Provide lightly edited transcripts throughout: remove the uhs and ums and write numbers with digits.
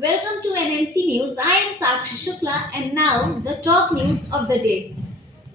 Welcome to NMC News. I am Sakshi Shukla and now the top news of the day.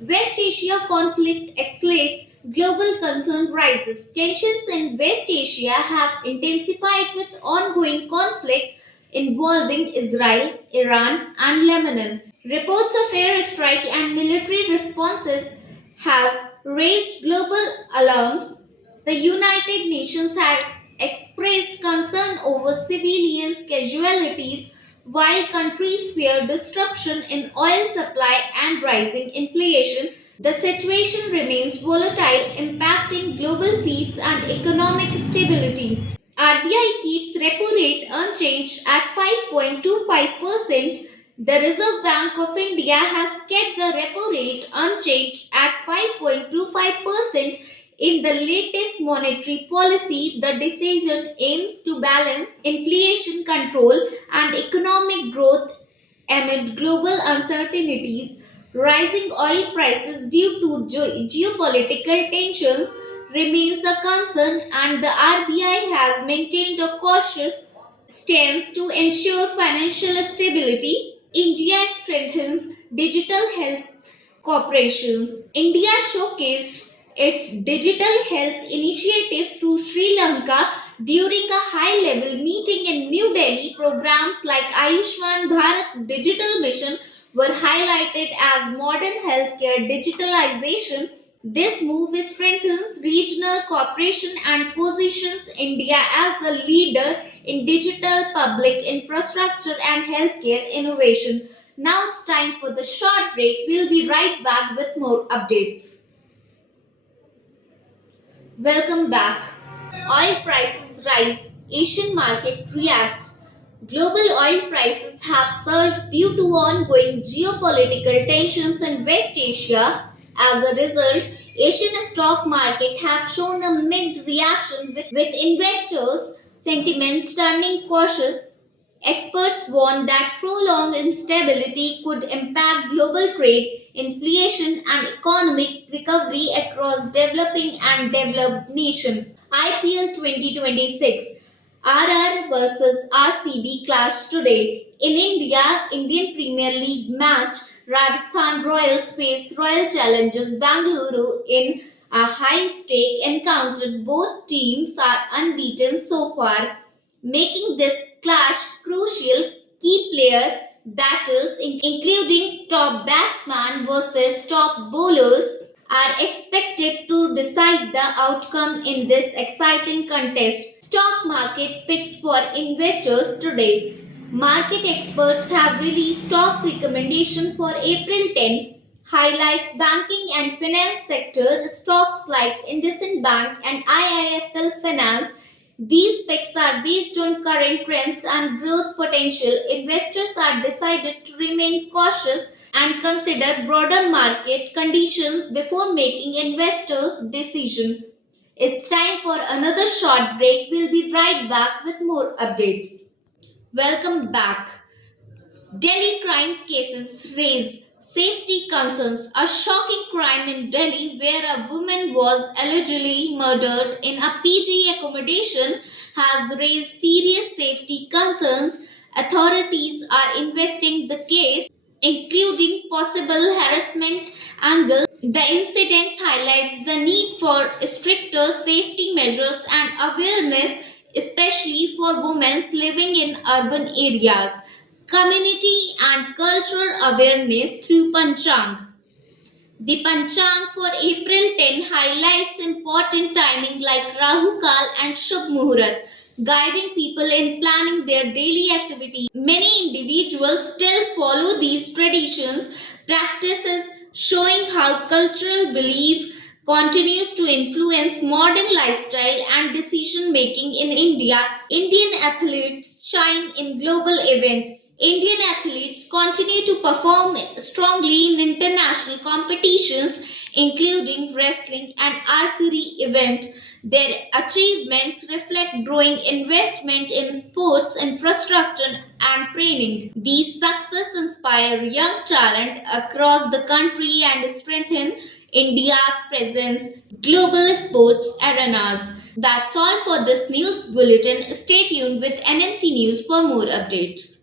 West Asia conflict escalates, global concern rises. Tensions in West Asia have intensified with ongoing conflict involving Israel, Iran, and Lebanon. Reports of airstrike and military responses have raised global alarms. The United Nations has expressed concern over civilians' casualties while countries fear disruption in oil supply and rising inflation. The situation remains volatile, impacting global peace and economic stability. RBI keeps repo rate unchanged at 5.25%. The Reserve Bank of India has kept the repo rate unchanged at 5.25%. In the latest monetary policy, the decision aims to balance inflation control and economic growth amid global uncertainties. Rising oil prices due to geopolitical tensions remains a concern, and the RBI has maintained a cautious stance to ensure financial stability. India strengthens digital health corporations. India showcased its digital health initiative to Sri Lanka during a high level meeting in New Delhi. Programs like Ayushman Bharat Digital Mission were highlighted as modern healthcare digitalization. This move strengthens regional cooperation and positions India as a leader in digital public infrastructure and healthcare innovation. Now it's time for the short break. We'll be right back with more updates. Welcome back. Oil prices rise, Asian market reacts. Global oil prices have surged due to ongoing geopolitical tensions in West Asia. As a result, Asian stock market have shown a mixed reaction with investors' sentiments turning cautious. Experts warn that prolonged instability could impact global trade, inflation, and economic recovery across developing and developed nations. IPL 2026 RR versus RCB clash today. In India, Indian Premier League match Rajasthan Royals face Royal Challengers Bangalore in a high stake encounter. Both teams are unbeaten so far, making this clash crucial. Key player battles, including top batsman versus top bowlers, are expected to decide the outcome in this exciting contest. Stock market picks for investors today. Market experts have released stock recommendation for April 10, highlights banking and finance sector stocks like IndusInd Bank and IIFL Finance. These picks are based on current trends and growth potential. Investors are decided to remain cautious and consider broader market conditions before making investors' decision. It's time for another short break. We'll be right back with more updates. Welcome back. Delhi crime cases raise safety concerns. A shocking crime in Delhi where a woman was allegedly murdered in a PG accommodation has raised serious safety concerns. Authorities are investigating the case, including possible harassment angle. The incident highlights the need for stricter safety measures and awareness, especially for women living in urban areas. Community and cultural awareness through Panchang. The Panchang for April 10 highlights important timing like Rahu Kal and Shubh Muhurat, guiding people in planning their daily activities. Many individuals still follow these traditions, practices showing how cultural belief continues to influence modern lifestyle and decision making in India. Indian athletes shine in global events. Indian athletes continue to perform strongly in international competitions, including wrestling and archery events. Their achievements reflect growing investment in sports infrastructure and training. These successes inspire young talent across the country and strengthen India's presence global sports arenas. That's all for this news bulletin. Stay tuned with NNC News for more updates.